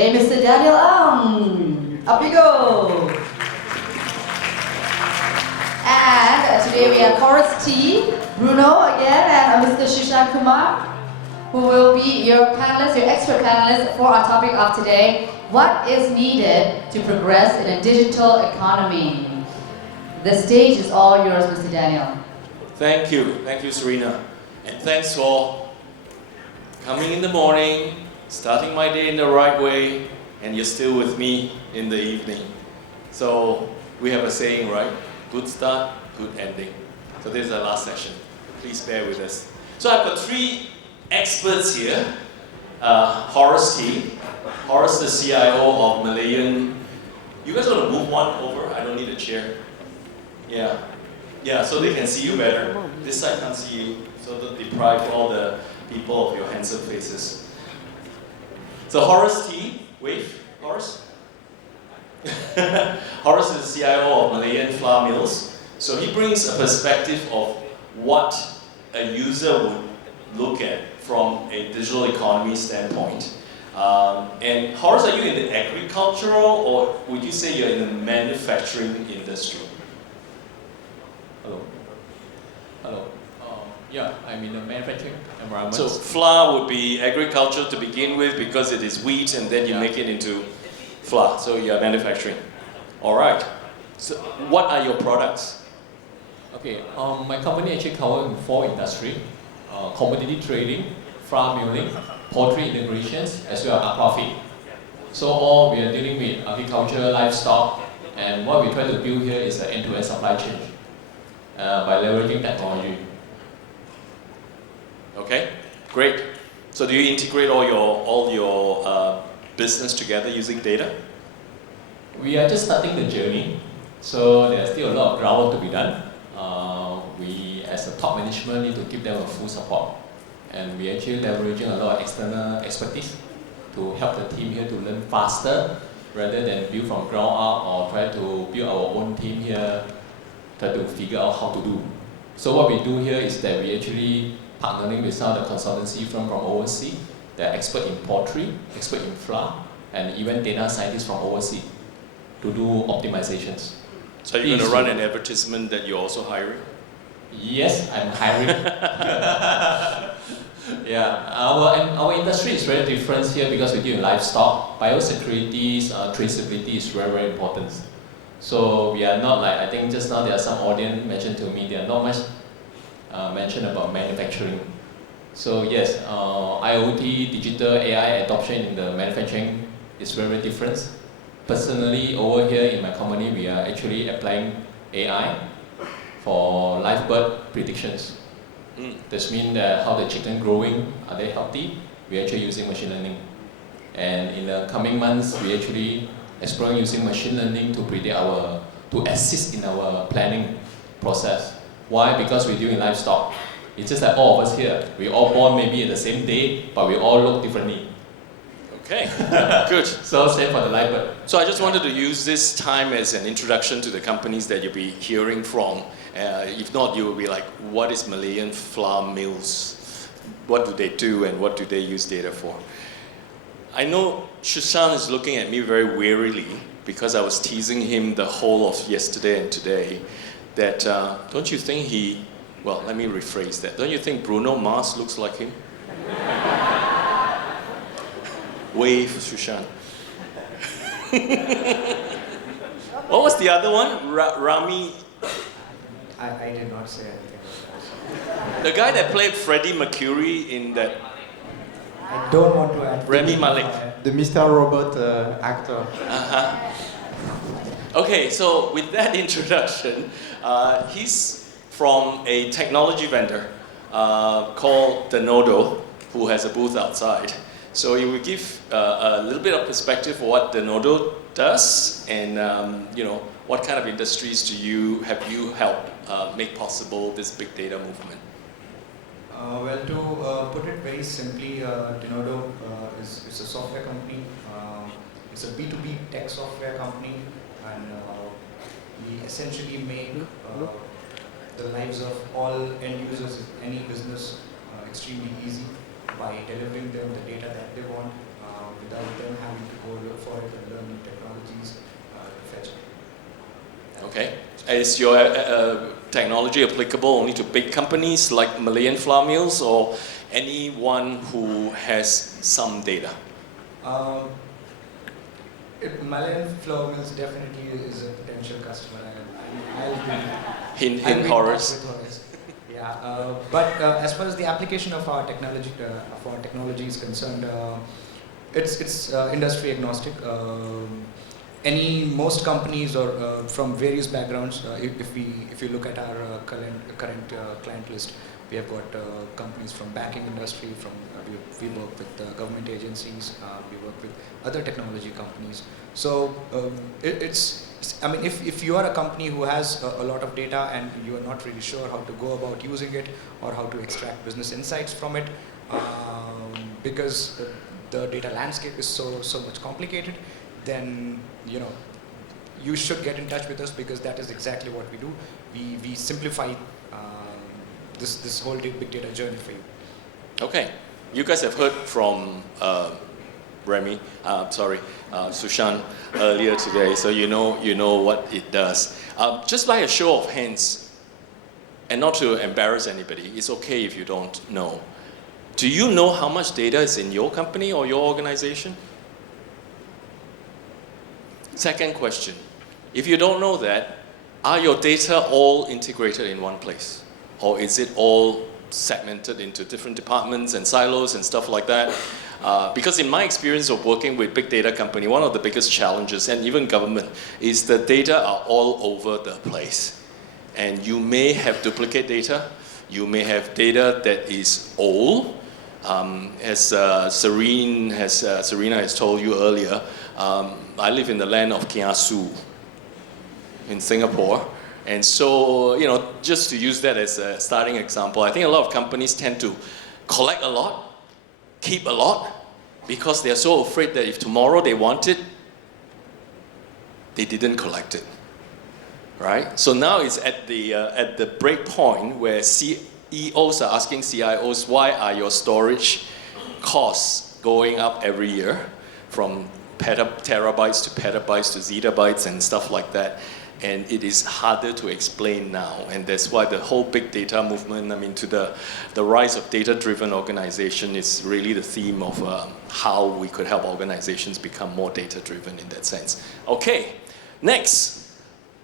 today, Mr. Daniel Ang. Up you go. And today we have HORACE T, BRUNO again, and Mr. Sushant Kumar, who will be your panelists, your expert panelists for our topic of today, what is needed to progress in a digital economy? The stage is all yours, Mr. Daniel. Thank you, Serena. And thanks for coming in the morning, starting my day in the right way, and you're still with me in the evening. So we have a saying, right? Good start, good ending. So this is our last session. Please bear with us. So I've got three experts here. HORACE T. HORACE, the CIO of Malayan. You guys want to move one over? I don't need a chair. Yeah, so they can see you better. This side can't see you, so don't deprive all the people of your handsome faces. So HORACE T, wave, HORACE. HORACE is the CIO of Malayan flour mills. So he brings a perspective of what a user would look at from a digital economy standpoint. And HORACE, are you in the agricultural, or would you say you're in the manufacturing industry? Hello. Yeah, I'm in the manufacturing environment. So flour would be agriculture to begin with because it is wheat, and then you make it into flour. So you're manufacturing. All right. So what are your products? Okay, my company actually covers 4 industries: commodity trading, flour milling, poultry integrations, as well as aquafeed. So all we are dealing with agriculture, livestock, and what we try to build here is an end-to-end supply chain by leveraging technology. Okay, great. So do you integrate all your business together using data? We are just starting the journey, so there's still a lot of groundwork to be done. We, as a top management, need to give them a full support, and we actually leveraging a lot of external expertise to help the team here to learn faster, rather than build from ground up or try to build our own team here, try to figure out how to do. So what we do here is that we actually partnering with some of the consultancy firm from overseas. They're expert in poultry, expert in flour, and even data scientists from overseas to do optimizations. So you're going to run an advertisement that you're also hiring? Yes, I'm hiring. Yeah, our industry is very different here because we deal in livestock. Biosecurity, traceability is very, very important. So we are not like, I think just now there are some audience mentioned to me, they are not much mentioned about manufacturing. So yes, IoT, digital AI adoption in the manufacturing is very, very different. Personally, over here in my company, we are actually applying AI for live birth predictions. This means that how the chicken growing, are they healthy? We're actually using machine learning. And in the coming months, we actually exploring using machine learning to predict to assist in our planning process. Why? Because we're doing livestock. It's just like all of us here. We all born maybe at the same day, but we all look differently. Okay, good. So same for the live bird. So I just wanted to use this time as an introduction to the companies that you'll be hearing from. If not, you will be like, what is Malayan flour mills? What do they do and what do they use data for? I know Sushant is looking at me very wearily because I was teasing him the whole of yesterday and today that don't you think well, let me rephrase that. Don't you think Bruno Mars looks like him? Wave, Sushant. What was the other one? Rami? I did not say anything about that. The guy that played Freddie Mercury in that. I don't want to add. Rami Malek. The Mr. Robot actor. Okay, so with that introduction, he's from a technology vendor called Denodo, who has a booth outside. So he will give a little bit of perspective for what Denodo does, and what kind of industries have you helped make possible this big data movement? Well, to put it very simply, Denodo is a software company. It's a B2B tech software company, and we essentially make the lives of all end users of any business extremely easy by delivering them the data that they want. without them having to go look for it and learn new technologies to fetch it. Okay. Is your technology applicable only to big companies like Malayan flour mills or anyone who has some data? Malayan flour mills definitely is a potential customer. I'll be Hint, I'll be in touch Horace. with Horace. Yeah, but as far as the application of our technology is concerned, it's industry agnostic. Most companies or from various backgrounds, if you look at our current client list, we have got companies from banking industry, we work with government agencies, we work with other technology companies. So if you are a company who has a lot of data and you are not really sure how to go about using it or how to extract business insights from it, because the data landscape is so much complicated, then you should get in touch with us, because that is exactly what we do. We simplify this whole big data journey for you. Okay, you guys have heard from Sushant earlier today, so you know what it does. Just by a show of hands, and not to embarrass anybody, it's okay if you don't know. Do you know how much data is in your company or your organization? Second question, if you don't know that, are your data all integrated in one place? Or is it all segmented into different departments and silos and stuff like that? Because in my experience of working with big data company, one of the biggest challenges, and even government, is the data are all over the place. And you may have duplicate data, you may have data that is old, as Serena has told you earlier. I live in the land of Kiasu in Singapore. And so, just to use that as a starting example, I think a lot of companies tend to collect a lot, keep a lot, because they're so afraid that if tomorrow they want it, they didn't collect it, right? So now it's at the break point where CEOs are asking CIOs, why are your storage costs going up every year from terabytes to petabytes to zettabytes and stuff like that? And it is harder to explain now, and that's why the whole big data movement, to the rise of data-driven organization is really the theme of how we could help organizations become more data-driven in that sense. Okay, next,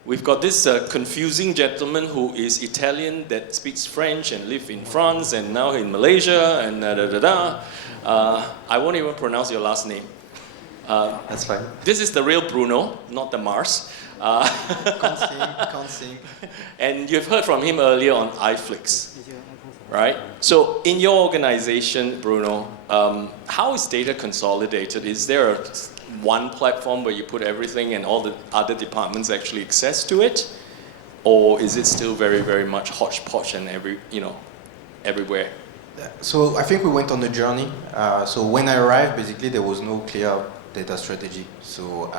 we've got this confusing gentleman who is Italian that speaks French and lives in France and now in Malaysia and I won't even pronounce your last name. That's fine. This is the real Bruno, not the Mars. Can't sing. And you've heard from him earlier on Iflix, right? So in your organization, Bruno, how is data consolidated? Is there one platform where you put everything and all the other departments actually access to it? Or is it still very, very much hodgepodge and everywhere? So I think we went on a journey. So when I arrived, basically there was no clear data strategy. So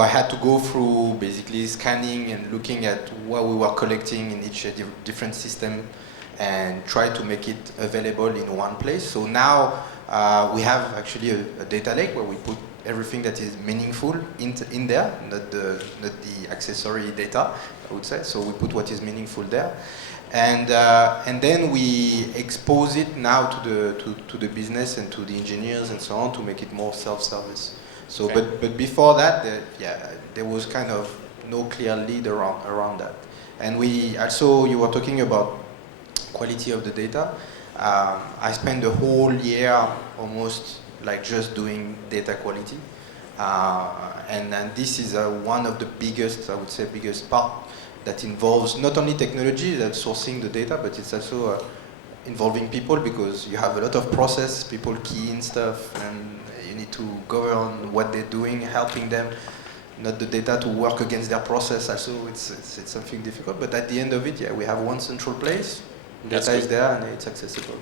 I had to go through basically scanning and looking at what we were collecting in each different system and try to make it available in one place. So now we have actually a data lake where we put everything that is meaningful in there, not the accessory data, I would say. So we put what is meaningful there. And then we expose it now to the business and to the engineers and so on to make it more self-service. So, okay. But before that, there was kind of no clear lead around that. And we also, you were talking about quality of the data. I spent the whole year almost like just doing data quality. And this is one of the biggest, I would say, biggest part that involves not only technology, that's sourcing the data, but it's also involving people, because you have a lot of process, people key in stuff, and you need to govern what they're doing, helping them, not the data to work against their process. Also, it's something difficult, but at the end of it, we have one central place, data is there and it's accessible.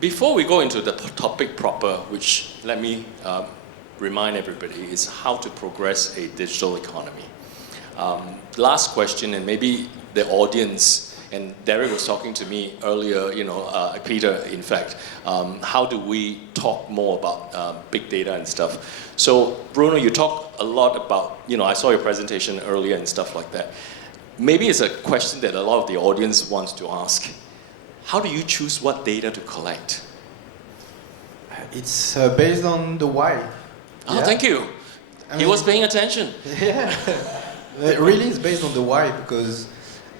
Before we go into the topic proper, which let me remind everybody is how to progress a digital economy. Last question, and maybe the audience And Derek was talking to me earlier, Peter, in fact, how do we talk more about big data and stuff? So, Bruno, you talk a lot about, I saw your presentation earlier and stuff like that. Maybe it's a question that a lot of the audience wants to ask. How do you choose what data to collect? It's based on the why. Oh, Yeah? thank you. He was paying attention. Yeah, really, it's based on the why because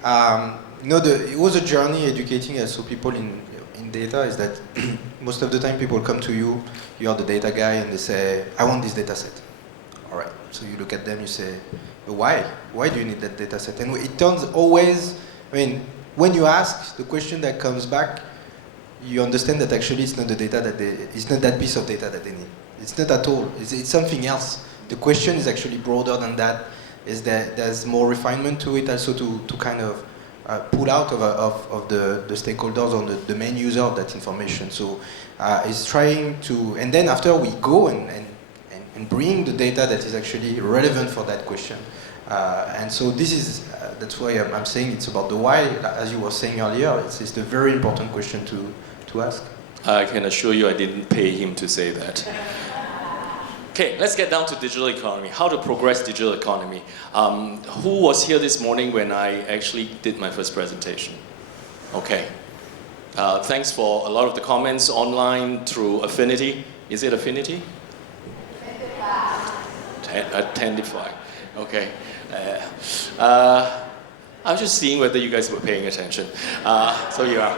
it was a journey educating us. So people in data is that most of the time people come to you, you are the data guy, and they say, "I want this data set." All right. So you look at them, you say, "Why? Why do you need that data set?" And it turns always. When you ask the question that comes back, you understand that actually it's not the data it's not that piece of data that they need. It's not at all. It's something else. The question is actually broader than that. Is that there's more refinement to it, also to kind of pull out of the stakeholders or the main user of that information. So it's trying to, and then after we go and bring the data that is actually relevant for that question. And so this is, that's why I'm saying it's about the why. As you were saying earlier, it's a very important question to ask. I can assure you I didn't pay him to say that. Okay, let's get down to digital economy. How to progress digital economy. Who was here this morning when I actually did my first presentation? Okay. Thanks for a lot of the comments online through Affinity. Is it Affinity? Attendify. Okay. I was just seeing whether you guys were paying attention. So you are.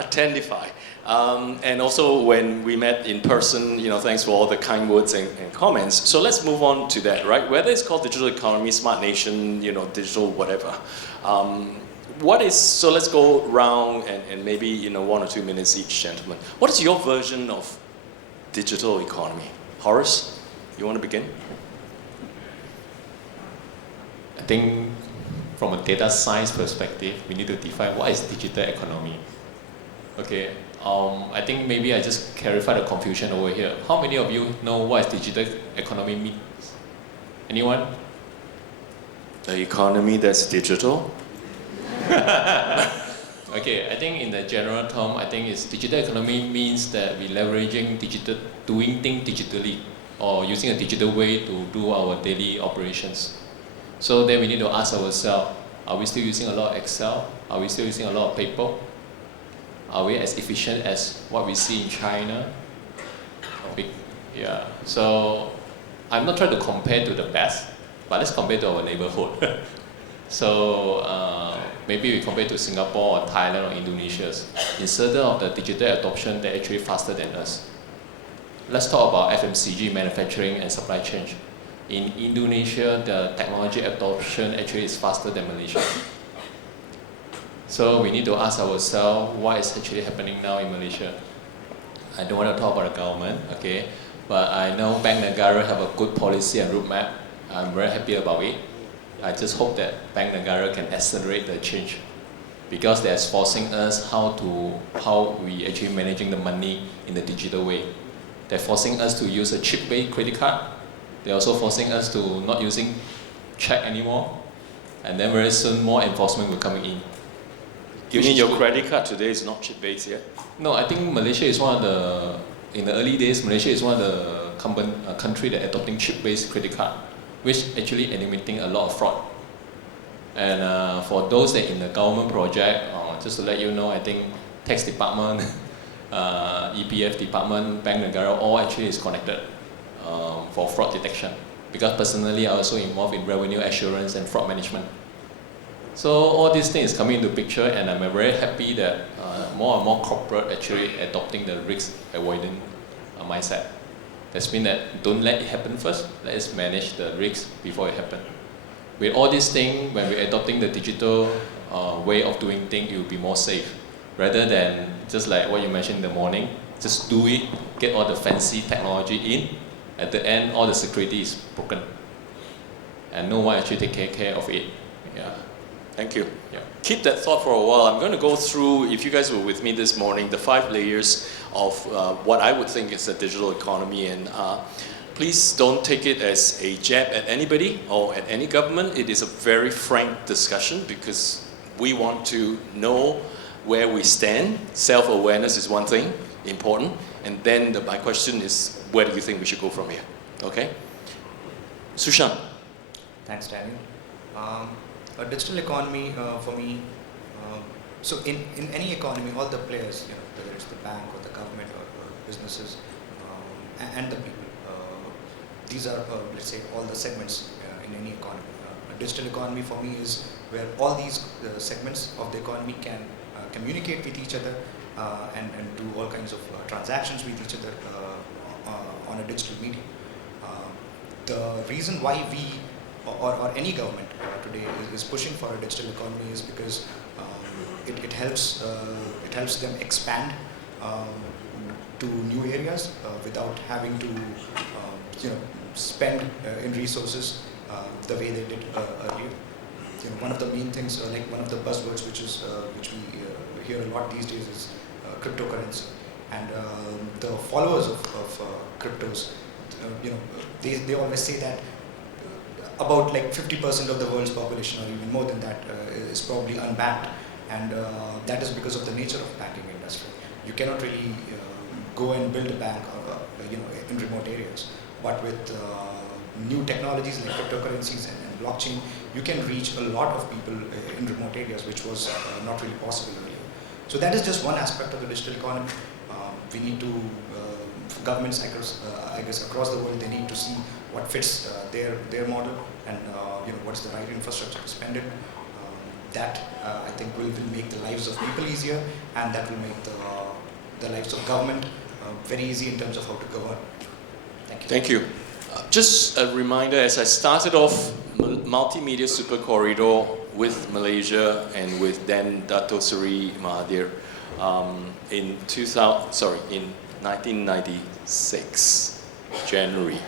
Attendify. And also when we met in person, thanks for all the kind words and comments. So let's move on to that, right? Whether it's called digital economy, smart nation, digital whatever. So let's go round and maybe 1 or 2 minutes each, gentlemen. What is your version of digital economy? Horace, you want to begin? I think from a data science perspective, we need to define what is digital economy. Okay, I think maybe I just clarify the confusion over here. How many of you know what is digital economy means? Anyone? The economy that's digital? Okay, I think in the general term, I think it's digital economy means that we're leveraging doing things digitally or using a digital way to do our daily operations. So then we need to ask ourselves, are we still using a lot of Excel? Are we still using a lot of paper? Are we as efficient as what we see in China? Yeah, so I'm not trying to compare to the best, but let's compare to our neighborhood. So maybe we compare to Singapore or Thailand or Indonesia. In certain of the digital adoption, they're actually faster than us. Let's talk about FMCG, manufacturing and supply chain. In Indonesia, the technology adoption actually is faster than Malaysia. So we need to ask ourselves what is actually happening now in Malaysia. I don't want to talk about the government, okay? But I know Bank Negara have a good policy and roadmap. I'm very happy about it. I just hope that Bank Negara can accelerate the change because they're forcing us how we actually managing the money in the digital way. They're forcing us to use a chip-based credit card. They're also forcing us to not using check anymore. And then very soon more enforcement will come in. You mean your credit card today is not chip-based yet? No, I think Malaysia is one of the, in the early days, Malaysia is one of the country that adopting chip-based credit card, which actually eliminating a lot of fraud. And for those that in the government project, just to let you know, I think tax department, EPF department, Bank Negara, all actually is connected for fraud detection. Because personally, I also involved in revenue assurance and fraud management. So all these things is coming into picture, and I'm very happy that more and more corporate actually adopting the risk avoidance mindset. That's mean that don't let it happen first. Let's manage the risk before it happens. With all these things, when we're adopting the digital way of doing things, it will be more safe. Rather than just like what you mentioned in the morning, just do it, get all the fancy technology in. At the end, all the security is broken, and no one actually take care of it. Yeah. Thank you. Yeah. Keep that thought for a while. I'm going to go through, if you guys were with me this morning, the 5 layers of what I would think is a digital economy. And please don't take it as a jab at anybody or at any government. It is a very frank discussion because we want to know where we stand. Self-awareness is one thing, important. And then my question is, where do you think we should go from here? Okay? Sushant. Thanks, Daniel. A digital economy for me, so in any economy, all the players, whether it's the bank or the government or businesses and the people, these are, let's say, all the segments in any economy. A digital economy for me is where all these segments of the economy can communicate with each other and do all kinds of transactions with each other on a digital medium. The reason why we or any government today is pushing for a digital economy is because it helps them expand to new areas without having to spend in resources the way they did earlier. One of the main things, like one of the buzzwords which we hear a lot these days is cryptocurrency, and the followers of cryptos, they always say that about like 50% of the world's population, or even more than that, is probably unbanked, and that is because of the nature of banking industry. You cannot really go and build a bank, in remote areas. But with new technologies like cryptocurrencies and blockchain, you can reach a lot of people in remote areas, which was not really possible earlier. So that is just one aspect of the digital economy. We need to, governments I guess across the world, they need to see what fits their model and what's the right infrastructure to spend it. That I think will make the lives of people easier, and that will make the lives of government very easy in terms of how to govern. Thank you. Thank you. Just a reminder, as I started off Multimedia Super Corridor with Malaysia and with then Dato Seri Mahathir in 1996, January.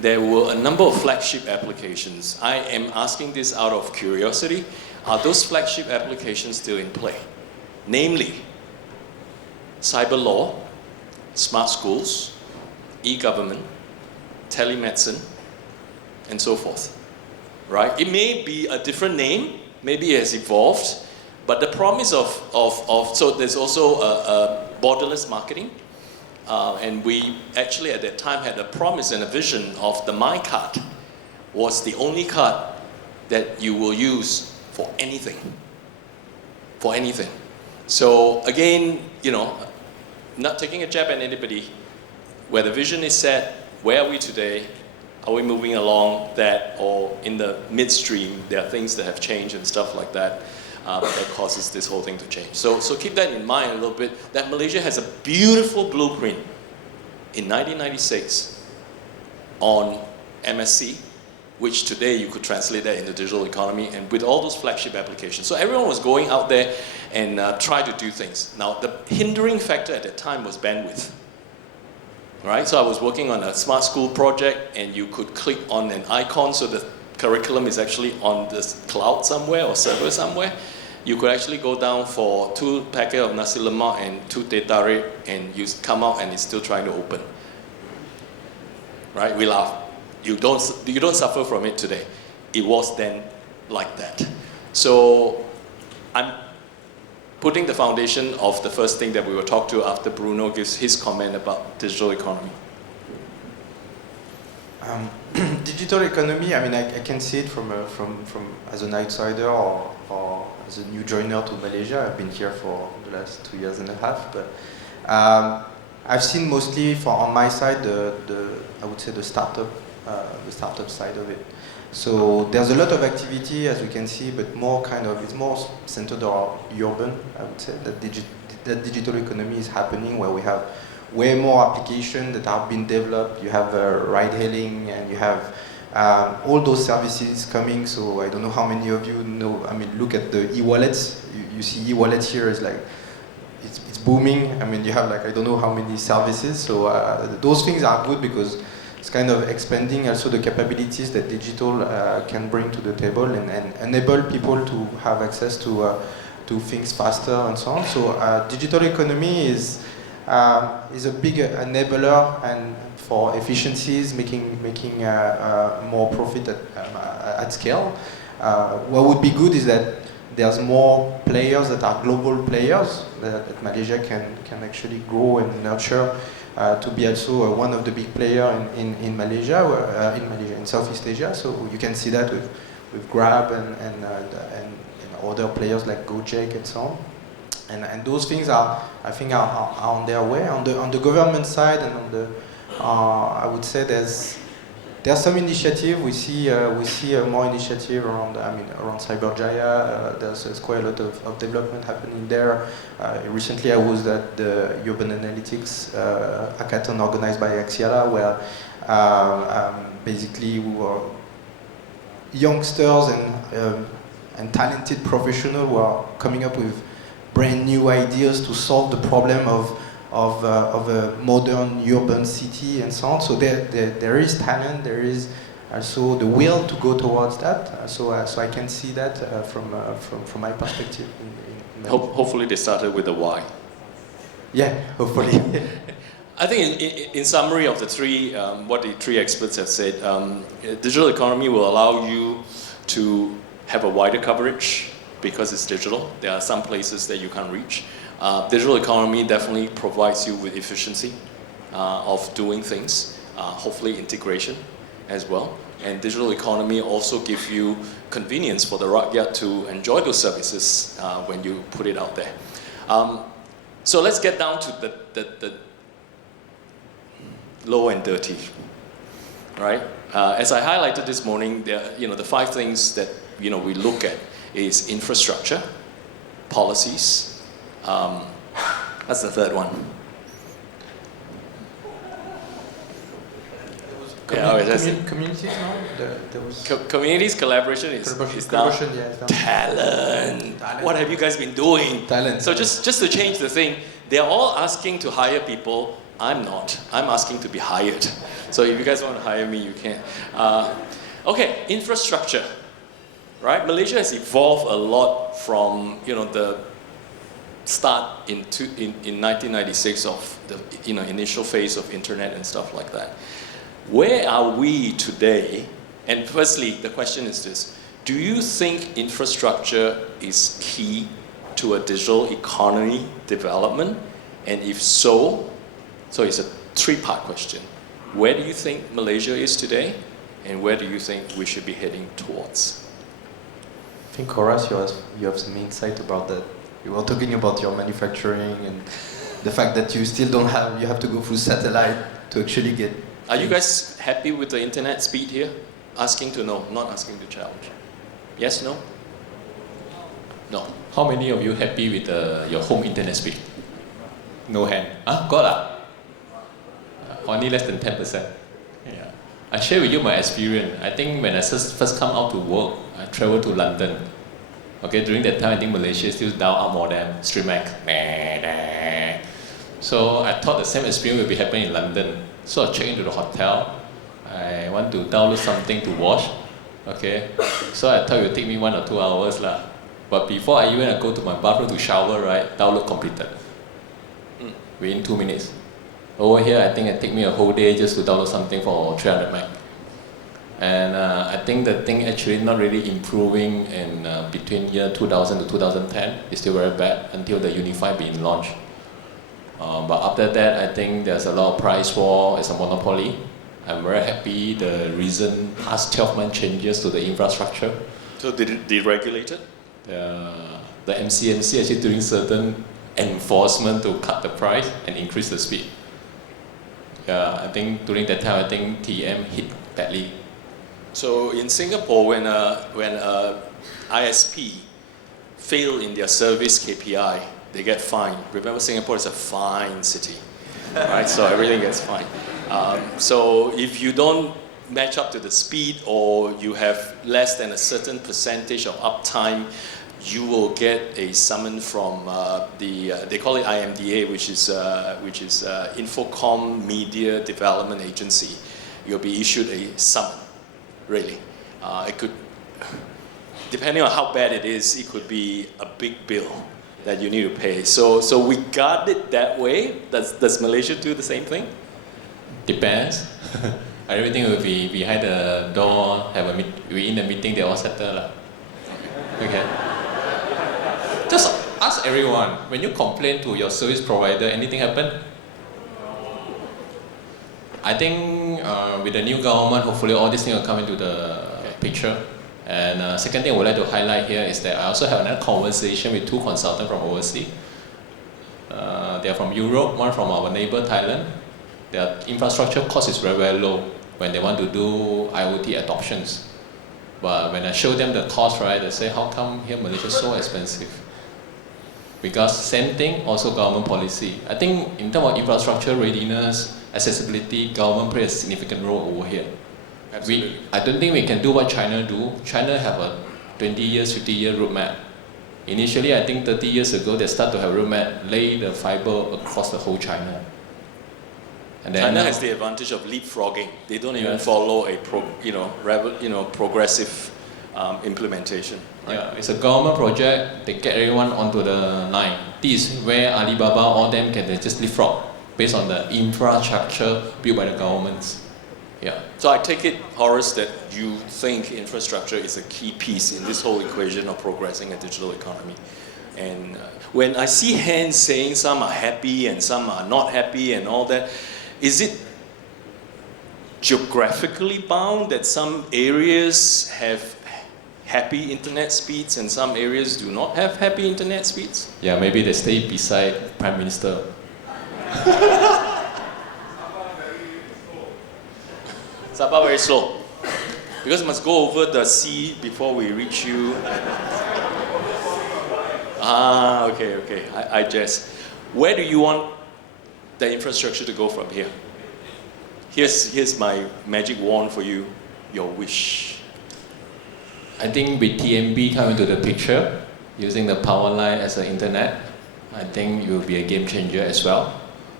There were a number of flagship applications. I am asking this out of curiosity. Are those flagship applications still in play? Namely, cyber law, smart schools, e-government, telemedicine, and so forth, right? It may be a different name, maybe it has evolved, but the promise of so there's also borderless marketing, and we actually at that time had a promise and a vision of the My Card was the only card that you will use for anything. For anything. So again, not taking a jab at anybody, where the vision is set, where are we today? Are we moving along that, or in the midstream, there are things that have changed and stuff like that that causes this whole thing to change. So keep that in mind a little bit, that Malaysia has a beautiful blueprint in 1996 on MSC, which today you could translate that into digital economy, and with all those flagship applications. So everyone was going out there and try to do things. Now, the hindering factor at that time was bandwidth. Right? So I was working on a smart school project, and you could click on an icon, so the curriculum is actually on the cloud somewhere or server somewhere. You could actually go down for 2 packets of nasi lemak and 2 teh tarik, and you come out and it's still trying to open. Right? We laugh. You don't suffer from it today. It was then like that. So I'm putting the foundation of the first thing that we will talk to after Bruno gives his comment about digital economy. Digital economy, I mean, I can see it from as an outsider or as a new joiner to Malaysia. I've been here for the last 2 years and a half, but I've seen mostly on my side I would say the startup side of it. So there's a lot of activity, as we can see, but it's more centered around urban. I would say that digital economy is happening, where we have way more applications that have been developed. You have ride-hailing, and you have all those services coming. So I don't know how many of you know. I mean, look at the e-wallets. You see e-wallets here is like it's booming. I mean, you have like I don't know how many services. So those things are good because it's kind of expanding also the capabilities that digital can bring to the table and enable people to have access to things faster and so on. So digital economy is a big enabler and for efficiencies, making more profit at scale. What would be good is that there's more players that are global players that Malaysia can actually grow and nurture to be also one of the big players in Malaysia, in Southeast Asia. So you can see that with Grab and other players like Gojek and so on. And those things I think are on their way. On the government side and on the, I would say there's some initiative. We see more initiative around Cyberjaya. There's quite a lot of development happening there. Recently I was at the Urban Analytics hackathon organized by Axiala, where basically we were youngsters and talented professionals who are coming up with brand new ideas to solve the problem of a modern urban city and so on. So there is talent, there is also the will to go towards that. So I can see that from my perspective. Hopefully they started with the why. Yeah, hopefully. I think in summary of the three, what the three experts have said, digital economy will allow you to have a wider coverage because it's digital. There are some places that you can't reach. Digital economy definitely provides you with efficiency of doing things, hopefully integration as well. And digital economy also gives you convenience for the rakyat to enjoy those services when you put it out there. So let's get down to the low and dirty, right? As I highlighted this morning, the 5 things that we look at is infrastructure, policies. That's the third one. Communities, no? There was Communities, collaboration is down. Talent. What have you guys been doing? Talent. So just to change the thing, they're all asking to hire people. I'm not. I'm asking to be hired. So if you guys want to hire me, you can. Okay, infrastructure. Right? Malaysia has evolved a lot from the start in 1996 of the initial phase of internet and stuff like that. Where are we today? And firstly, the question is this: do you think infrastructure is key to a digital economy development? And if so it's a 3-part question. Where do you think Malaysia is today? And where do you think we should be heading towards? I think, Horace, you have some insight about that. You were talking about your manufacturing and the fact that you still don't have, you have to go through satellite to actually get... Are you guys happy with the internet speed here? Asking to know, not asking to challenge. Yes, no? No. How many of you happy with your home internet speed? No hand. Got lah? Only less than 10%. Yeah. I share with you my experience. I think when I first come out to work, I traveled to London. Okay, during that time, I think Malaysia still dial-up modem, StreamX. So I thought the same experience will be happening in London. So I checked into the hotel. I want to download something to watch. Okay, so I thought it would take me 1 or 2 hours lah. But before I even go to my bathroom to shower, right, download completed. Within 2 minutes. Over here, I think it take me a whole day just to download something for 300 meg. And I think the thing actually not really improving in between year 2000 to 2010. It's still very bad until the Unify being launched. But after that, I think there's a lot of price war. It's a monopoly. I'm very happy the recent past 12-month changes to the infrastructure. So did it deregulate it? The MCMC actually doing certain enforcement to cut the price and increase the speed. Yeah, I think during that time, I think TM hit badly. So in Singapore, when ISP fail in their service KPI, they get fined. Remember, Singapore is a fine city, right? So everything gets fined. So if you don't match up to the speed or you have less than a certain percentage of uptime, you will get a summon from they call it IMDA, which is Infocom Media Development Agency. You'll be issued a summon, really. It could, depending on how bad it is, it could be a big bill that you need to pay. So we got it that way. Does Malaysia do the same thing? Depends. Everything will be behind the door. We in the meeting, they all settle lah. Okay. ask everyone, when you complain to your service provider, anything happen? I think with the new government, hopefully all these things will come into the picture. And second thing I would like to highlight here is that I also have another conversation with two consultants from overseas. They are from Europe, one from our neighbor Thailand. Their infrastructure cost is very, very low when they want to do IoT adoptions. But when I show them the cost, right, they say, how come here Malaysia is so expensive? Because same thing, also government policy. I think in terms of infrastructure readiness, accessibility, government plays a significant role over here. Absolutely. I don't think we can do what China do. China have a 20 years, 50-year roadmap. Initially, I think 30 years ago, they start to have a roadmap, lay the fiber across the whole China. And then China has the advantage of leapfrogging. They don't even follow a progressive implementation. Right? Yeah, it's a government project. They get everyone onto the line. This is where Alibaba, all them can just leapfrog based on the infrastructure built by the governments. Yeah. So I take it, Horace, that you think infrastructure is a key piece in this whole equation of progressing a digital economy. And when I see hands saying some are happy and some are not happy and all that, is it geographically bound that some areas have happy internet speeds and some areas do not have happy internet speeds? Yeah, maybe they stay beside Prime Minister. Sabah very slow. Because we must go over the sea before we reach you. Okay. I just. Where do you want the infrastructure to go from here? Here's my magic wand for you, your wish. I think with TMB coming to the picture, using the power line as an internet, I think it will be a game changer as well.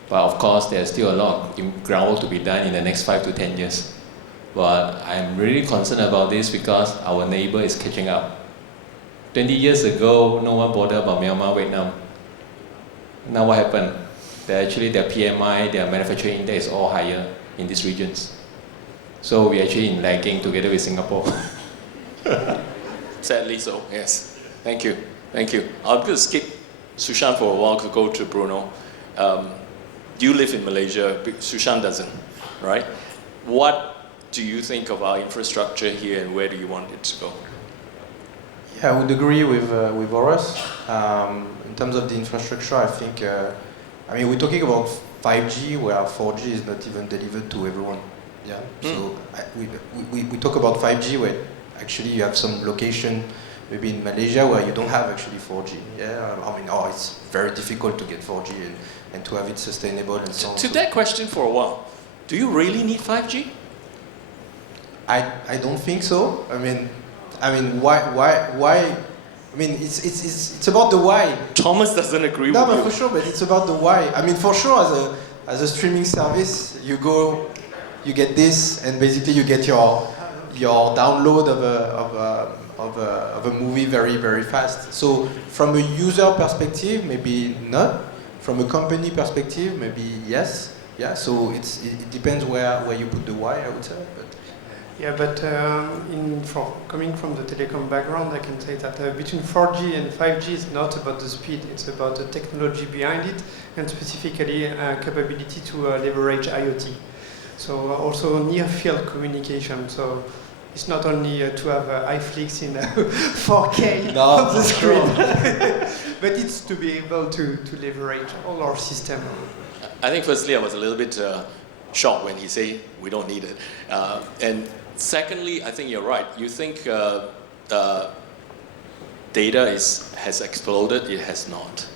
But of course, there's still a lot of groundwork to be done in the next 5 to 10 years. But I'm really concerned about this because our neighbor is catching up. 20 years ago, no one bothered about Myanmar, Vietnam. Now what happened? Their PMI, their manufacturing index is all higher in these regions. So we're actually in lagging together with Singapore. Sadly so, yes. Thank you. I'm going to skip Sushant for a while to go to Bruno. You live in Malaysia, Sushant doesn't, right? What do you think of our infrastructure here and where do you want it to go? Yeah, I would agree with Horace. In terms of the infrastructure, I think, we're talking about 5G, where 4G is not even delivered to everyone. Yeah. So we talk about 5G, where actually you have some location, maybe in Malaysia, where you don't have actually 4G. Yeah. It's very difficult to get 4G and to have it sustainable and so on. To that question for a while, do you really need 5G? I don't think so. Why? It's about the why. Thomas doesn't agree with you. No, but for sure, but it's about the why. For sure, as a streaming service, you go, you get this, and basically you get your download of a movie very, very fast. So from a user perspective, maybe not. From a company perspective, maybe yes. Yeah. So it depends where you put the why, I would say. Yeah, but coming from the telecom background, I can say that between 4G and 5G is not about the speed, it's about the technology behind it, and specifically capability to leverage IoT. So also near-field communication. So it's not only to have Iflix in 4K on the screen, but it's to be able to leverage all our system. I think firstly I was a little bit shocked when he said we don't need it. And secondly, I think you're right. You think data has exploded? It has not.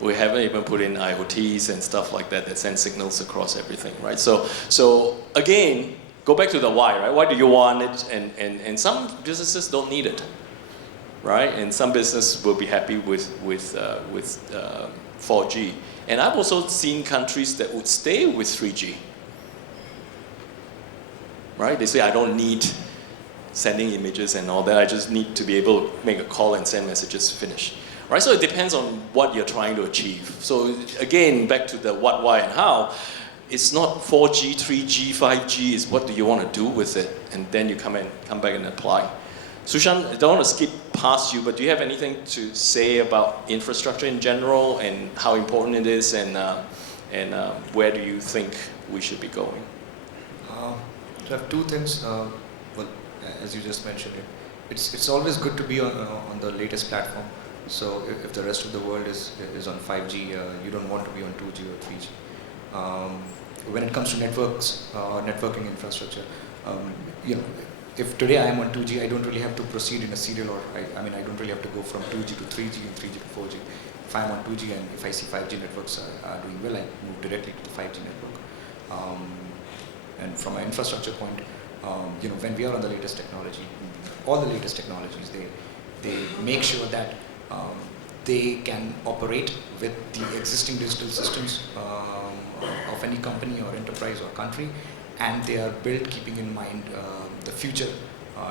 We haven't even put in IoTs and stuff like that send signals across everything, right? So again, go back to the why, right? Why do you want it? And some businesses don't need it, right? And some businesses will be happy with 4G. And I've also seen countries that would stay with 3G. Right? They say, I don't need sending images and all that. I just need to be able to make a call and send messages, finish. Right? So it depends on what you're trying to achieve. So again, back to the what, why, and how. It's not 4G, 3G, 5G. It's what do you want to do with it? And then you come back and apply. Sushant, I don't want to skip past you, but do you have anything to say about infrastructure in general and how important it is, and where do you think we should be going? I have two things. Well, as you just mentioned, it's always good to be on the latest platform. So if the rest of the world is on 5G, you don't want to be on 2G or 3G. When it comes to networks or networking infrastructure, you know, if today I am on 2G, I don't really have to proceed in a serial order. I mean, I don't really have to go from 2G to 3G and 3G to 4G. If I'm on 2G and if I see 5G networks are doing well, I move directly to the 5G network. And from an infrastructure point, you know, when we are on the latest technology, all the latest technologies, they make sure that they can operate with the existing digital systems of any company or enterprise or country, and they are built keeping in mind the future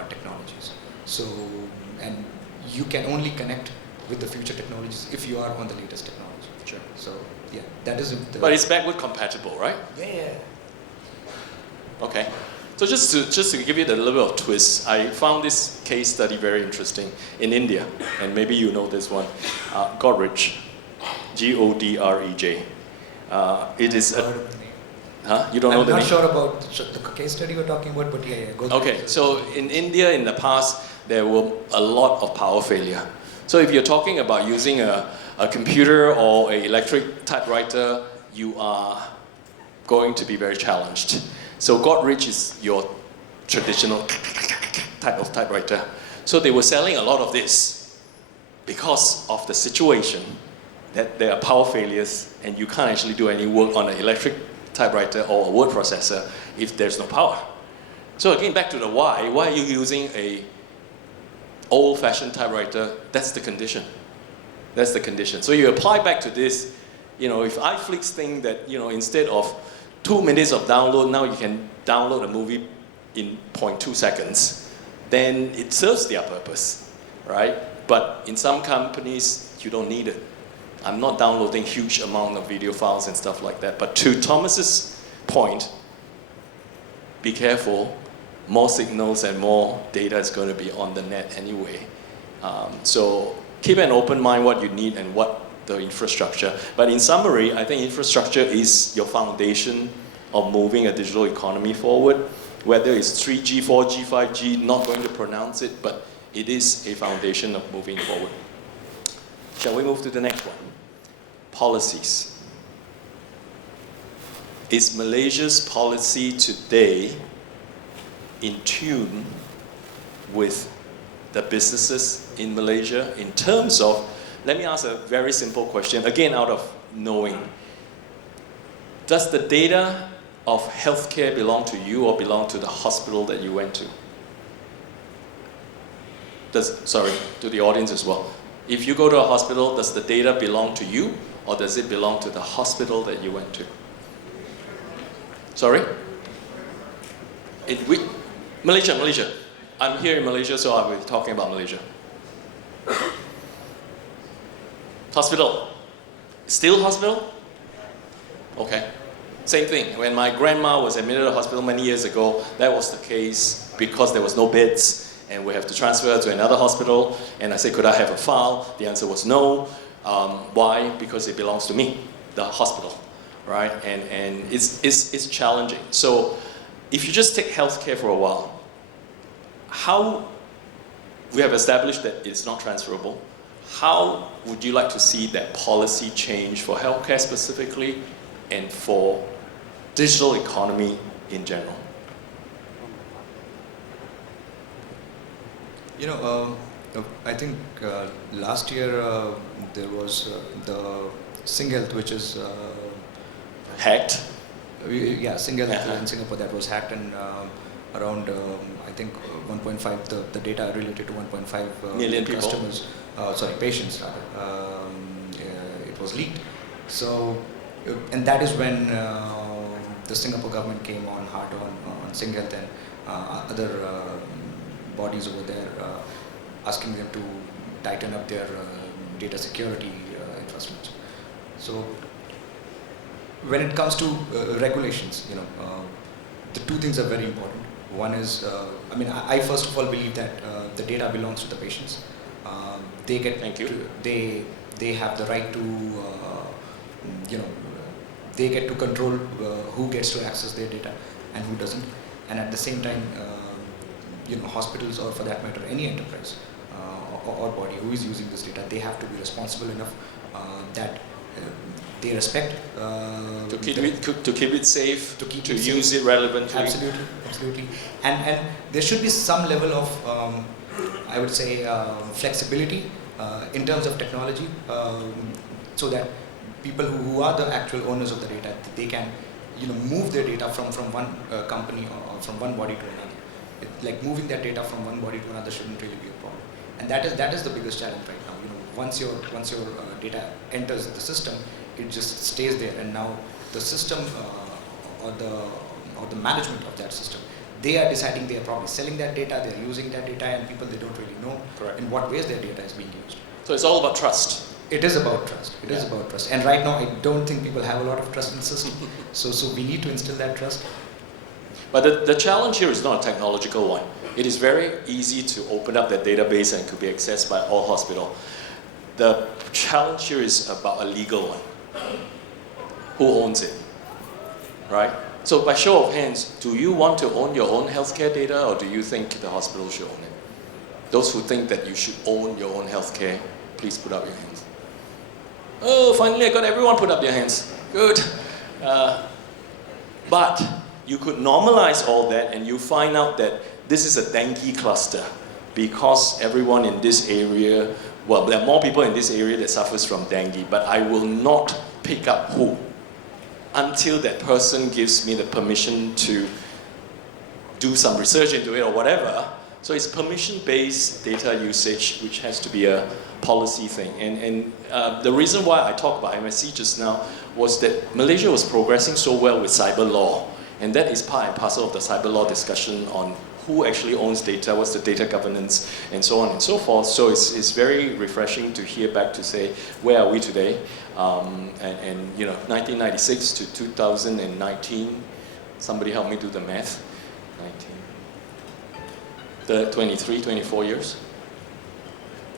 technologies. So, and you can only connect with the future technologies if you are on the latest technology. Sure. So, yeah, that is But it's backward compatible, right? Yeah. Okay. So just to give it a little bit of twist, I found this case study very interesting in India, and maybe you know this one, Godrej, Godrej. It is a... Huh? You don't know the name? I'm not sure about the case study you're talking about, but yeah. Go Okay, so in India in the past, there were a lot of power failure. So if you're talking about using a computer or an electric typewriter, you are going to be very challenged. So Godrej is your traditional type of typewriter. So they were selling a lot of this because of the situation that there are power failures and you can't actually do any work on an electric typewriter or a word processor if there's no power. So again, back to the why are you using a old-fashioned typewriter? That's the condition. That's the condition. So you apply back to this, you know, if Iflix think that, you know, instead of 2 minutes of download, now you can download a movie in 0.2 seconds, then it serves their purpose, right? But in some companies, you don't need it. I'm not downloading huge amount of video files and stuff like that. But to Thomas's point, be careful. More signals and more data is going to be on the net anyway. So keep an open mind what you need and what the infrastructure. But in summary, I think infrastructure is your foundation of moving a digital economy forward. Whether it's 3G, 4G, 5G, not going to pronounce it, but it is a foundation of moving forward. Shall we move to the next one? Policies. Is Malaysia's policy today in tune with the businesses in Malaysia in terms of, let me ask a very simple question, again out of knowing. Does the data of healthcare belong to you or belong to the hospital that you went to? Sorry, to the audience as well. If you go to a hospital, does the data belong to you or does it belong to the hospital that you went to? Sorry? Malaysia. I'm here in Malaysia, so I will be talking about Malaysia. Hospital. Still hospital? Okay. Same thing. When my grandma was admitted to hospital many years ago, that was the case because there was no beds and we have to transfer her to another hospital. And I said, could I have a file? The answer was no. Why? Because it belongs to me, the hospital, right? And it's challenging. So if you just take healthcare for a while, how we have established that it's not transferable. How would you like to see that policy change for healthcare specifically and for digital economy in general? You know, I think last year there was the SingHealth, which is hacked. Yeah, SingHealth in Singapore that was hacked, and around I think 1.5 the data related to 1.5 million customers, patients rather. It was leaked. So, and that is when the Singapore government came on hard on SingHealth and other bodies over there, asking them to tighten up their data security infrastructure. So when it comes to regulations, you know, the two things are very important. One is, I first of all believe that the data belongs to the patients. they get Thank you. they have the right to they get to control who gets to access their data and who doesn't, and at the same time hospitals, or for that matter any enterprise or body who is using this data, they have to be responsible enough that they respect to keep it safe, to use it relevantly. Absolutely, and there should be some level of I would say flexibility in terms of technology, so that people who are the actual owners of the data, they can move their data from one company or from one body to another. Like moving that data from one body to another shouldn't really be a problem, and that is the biggest challenge right now. Once your data enters the system, it just stays there, and now the system or the management of that system, they are deciding, they are probably selling that data, they are using that data, and people, they don't really know in what ways their data is being used. So it's all about trust. It is about trust. It is about trust. And right now, I don't think people have a lot of trust in the system. So we need to instill that trust. But the challenge here is not a technological one. It is very easy to open up that database and could be accessed by all hospitals. The challenge here is about a legal one. Who owns it? Right? So by show of hands, do you want to own your own healthcare data, or do you think the hospital should own it? Those who think that you should own your own healthcare, please put up your hands. Oh, finally I got everyone put up their hands. Good. But you could normalize all that, and you find out that this is a dengue cluster because everyone in this area, well, there are more people in this area that suffers from dengue, but I will not pick up who until that person gives me the permission to do some research into it or whatever. So it's permission-based data usage, which has to be a policy thing. And the reason why I talked about MSC just now was that Malaysia was progressing so well with cyber law. And that is part and parcel of the cyber law discussion on who actually owns data, what's the data governance, and so on and so forth. So it's very refreshing to hear back to say, where are we today? And 1996 to 2019, somebody help me do the math. 23, 24 years.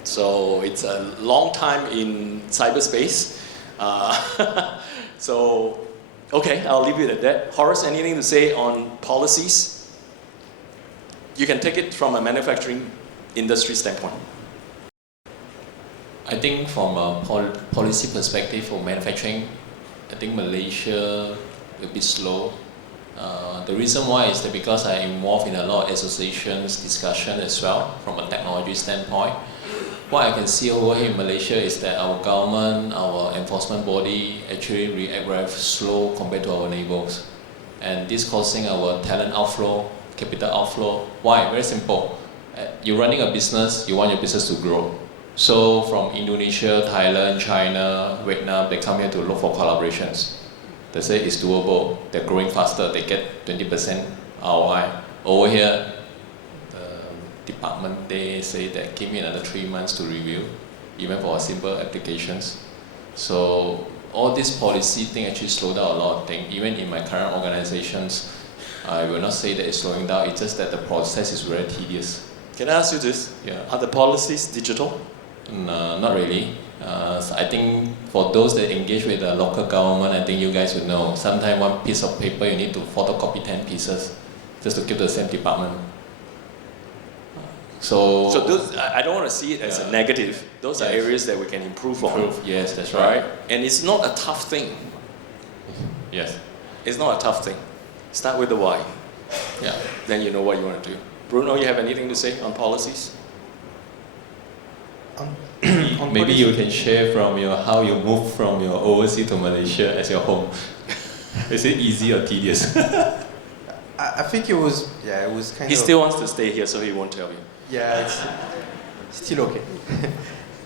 So it's a long time in cyberspace. So, okay, I'll leave it at that. Horace, anything to say on policies? You can take it from a manufacturing industry standpoint. I think from a policy perspective for manufacturing, I think Malaysia a bit slow. The reason why is that because I'm involved in a lot of associations discussion as well from a technology standpoint. What I can see over here in Malaysia is that our government, our enforcement body actually react very slow compared to our neighbors. And this causing our talent outflow, capital outflow. Why? Very simple. You're running a business, you want your business to grow. So from Indonesia, Thailand, China, Vietnam, they come here to look for collaborations. They say it's doable, they're growing faster, they get 20% ROI. Over here, the department, they say that give me another 3 months to review, even for simple applications. So all this policy thing actually slowed down a lot of things. Even in my current organizations, I will not say that it's slowing down, it's just that the process is very tedious. Can I ask you this? Yeah. Are the policies digital? No, not really. So I think for those that engage with the local government, I think you guys would know. Sometimes one piece of paper you need to photocopy 10 pieces just to keep the same department. So those, I don't want to see it as a negative. Those are areas that we can improve on. Yes, that's right. And it's not a tough thing. Yes. It's not a tough thing. Start with the why. Yeah. Then you know what you want to do. Bruno, you have anything to say on policies? Maybe you can share from how you moved from your overseas to Malaysia as your home. Is it easy or tedious? I think it was kind of... He still wants to stay here, so he won't tell you. Yeah, it's still okay.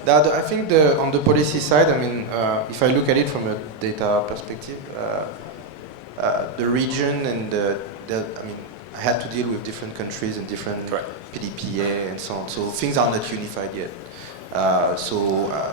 I think on the policy side, I mean, if I look at it from a data perspective, the region and I mean, I had to deal with different countries and different PDPA and so on. So things are not unified yet.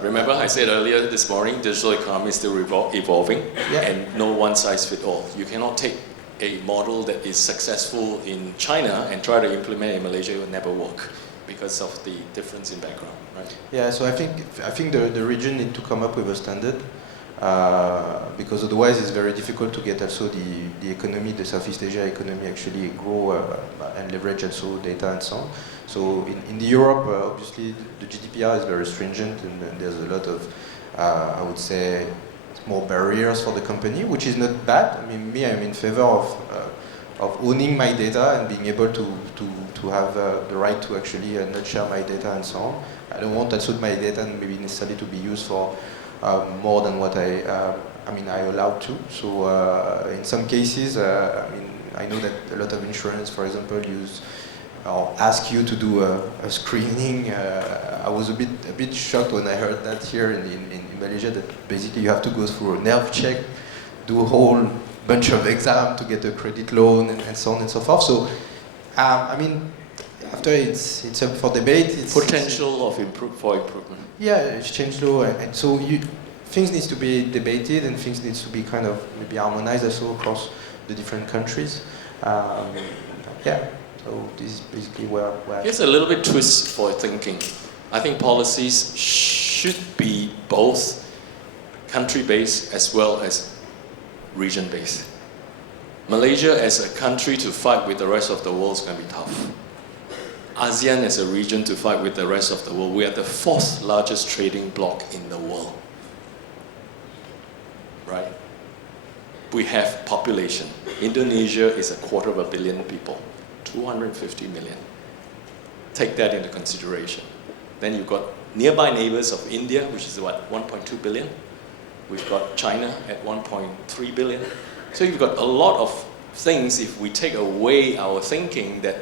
Remember I said earlier this morning, digital economy is still evolving, and no one size fits all. You cannot take a model that is successful in China and try to implement it in Malaysia. It will never work. because of the difference in background, right? Yeah, so I think the region need to come up with a standard because otherwise it's very difficult to get also the economy, the Southeast Asia economy actually grow and leverage also data and so on. So in the Europe, obviously the GDPR is very stringent and there's a lot of, I would say, more barriers for the company, which is not bad. I mean, I'm in favor of owning my data and being able to have the right to actually not share my data and so on. I don't want also my data maybe necessarily to be used for more than what I allowed to. So in some cases, I know that a lot of insurance, for example, use or ask you to do a screening. I was a bit shocked when I heard that here in Malaysia, that basically you have to go through a nerve check, do a whole bunch of exams to get a credit loan and so on and so forth. So, after it's up for debate. It's potential for improvement. Yeah, it's changed law, and so things need to be debated and things need to be kind of maybe harmonized also across the different countries. Yeah. So this is basically where Here's a little bit twist for thinking. I think policies should be both country-based as well as region-based. Malaysia as a country to fight with the rest of the world is going to be tough. ASEAN as a region to fight with the rest of the world. We are the 4th largest trading bloc in the world. Right? We have population. Indonesia is 250 million people. 250 million. Take that into consideration. Then you've got nearby neighbors of India, which is what, 1.2 billion. We've got China at 1.3 billion. So you've got a lot of things if we take away our thinking that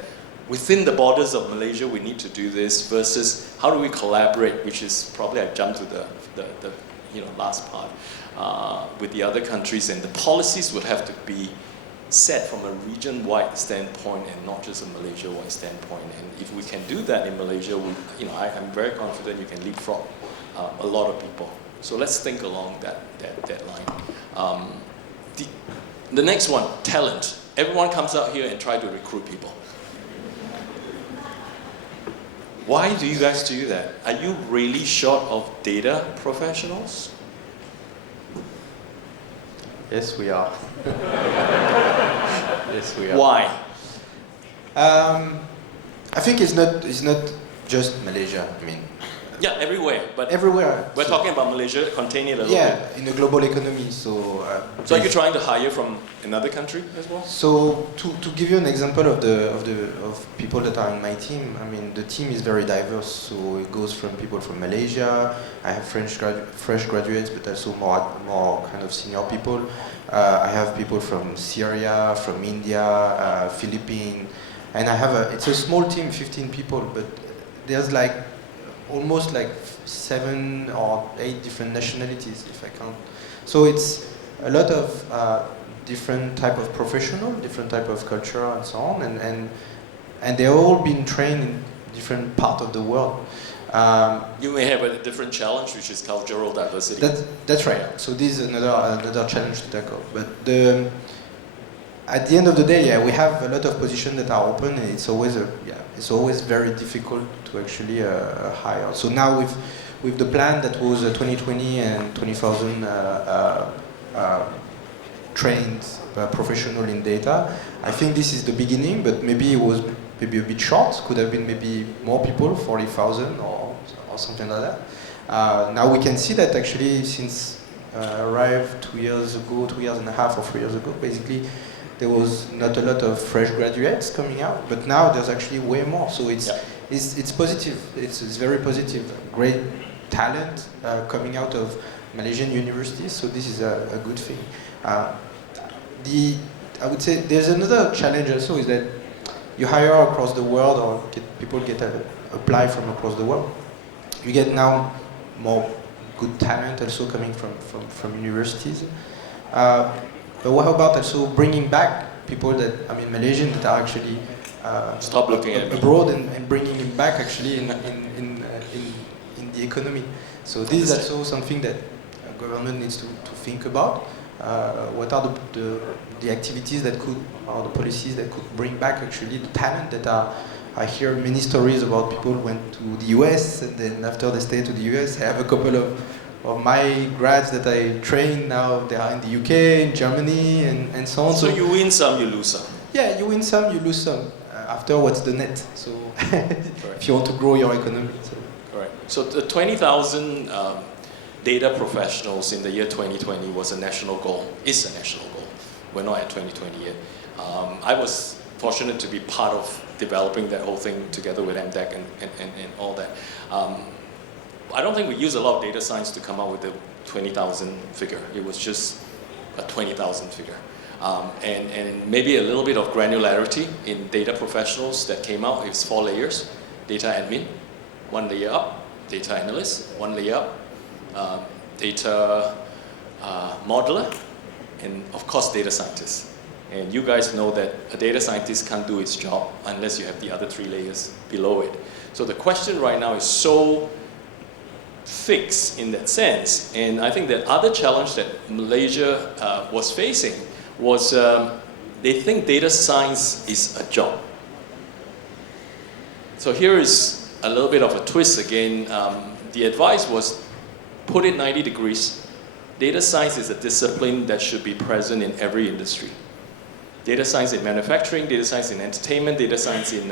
within the borders of Malaysia we need to do this versus how do we collaborate, which is probably I jumped to the last part with the other countries, and the policies would have to be set from a region-wide standpoint and not just a Malaysia-wide standpoint. And if we can do that in Malaysia, I'm very confident you can leapfrog a lot of people. So let's think along that line. The next one, talent. Everyone comes out here and try to recruit people. Why do you guys do that? Are you really short of data professionals? Yes, we are. Yes, we are. Why? I think it's not just Malaysia. Yeah, everywhere. But everywhere. We're talking about Malaysia, contain it a little bit. Yeah, in the global economy. So are you trying to hire from another country as well? So to give you an example of people that are in my team, the team is very diverse. So it goes from people from Malaysia. I have fresh graduates, but also more kind of senior people. I have people from Syria, from India, Philippines, and it's a small team, 15 people, but there's almost 7 or 8 different nationalities, if I count. So it's a lot of different type of professional, different type of culture, and so on, and they're all been trained in different part of the world. You may have a different challenge, which is cultural diversity. That's right. So this is another challenge to tackle. But at the end of the day, we have a lot of positions that are open, and it's always very difficult to actually hire. So now with the plan that was 2020 and 20,000 trained professional in data, I think this is the beginning, but maybe it was a bit short. Could have been maybe more people, 40,000 or something like that. Now we can see that actually since arrived 2 years ago, 2 years and a half or 3 years ago, basically there was not a lot of fresh graduates coming out, but now there's actually way more. So it's positive. It's very positive. Great talent coming out of Malaysian universities. So this is a good thing. I would say there's another challenge also is that you hire across the world or people apply from across the world. You get now more good talent also coming from universities. But what about also bringing back people that, Malaysians that are actually Stop looking at abroad and bringing them back actually in the economy. So this is also something that government needs to think about. What are the activities that could, or the policies that could bring back actually the talent that are I hear many stories about people who went to the US and then after they stay to the US, I have a couple of my grads that I train now, they are in the UK, in Germany, and so on. So you win some, you lose some. Yeah, you win some, you lose some. After, what's the net? So if you want to grow your economy. So. Correct. So the 20,000 data professionals in the year 2020 was a national goal, is a national goal. We're not at 2020 yet. I was fortunate to be part of developing that whole thing together with MDEC and all that. I don't think we used a lot of data science to come up with the 20,000 figure. It was just a 20,000 figure. And maybe a little bit of granularity in data professionals that came out. It's 4 layers. Data admin, 1 layer up. Data analyst, 1 layer up. Data modeler, and of course data scientist. And you guys know that a data scientist can't do its job unless you have the other 3 layers below it. So the question right now is so fixed in that sense. And I think that other challenge that Malaysia was facing was they think data science is a job. So here is a little bit of a twist again. The advice was put it 90 degrees. Data science is a discipline that should be present in every industry. Data science in manufacturing, data science in entertainment, data science we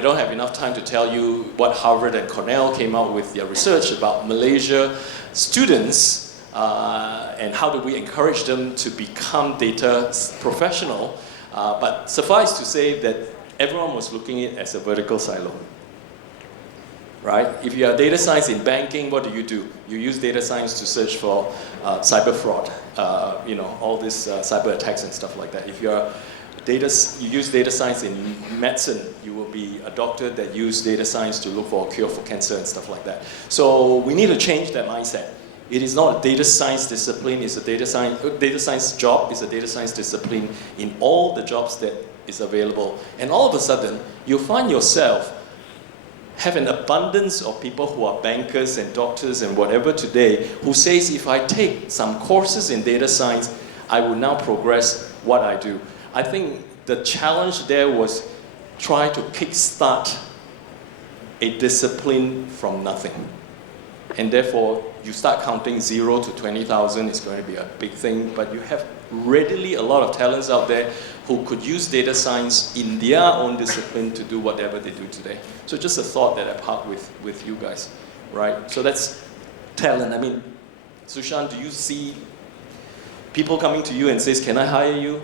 don't have enough time to tell you what Harvard and Cornell came out with their research about Malaysia students and how do we encourage them to become data professional. But suffice to say that everyone was looking at it as a vertical silo. Right? If you are data science in banking, what do? You use data science to search for cyber fraud, all these cyber attacks and stuff like that. If you use data science in medicine, you will be a doctor that use data science to look for a cure for cancer and stuff like that. So we need to change that mindset. It is not a data science discipline, it's a data science job, it's a data science discipline in all the jobs that is available. And all of a sudden, you'll find yourself have an abundance of people who are bankers and doctors and whatever today who says if I take some courses in data science, I will now progress what I do. I think the challenge there was try to kickstart a discipline from nothing. And therefore, you start counting 0 to 20,000, it's going to be a big thing, but you have readily a lot of talents out there who could use data science in their own discipline to do whatever they do today. So just a thought that I part with you guys, right? So that's talent. I mean, Sushant, do you see people coming to you and says, can I hire you?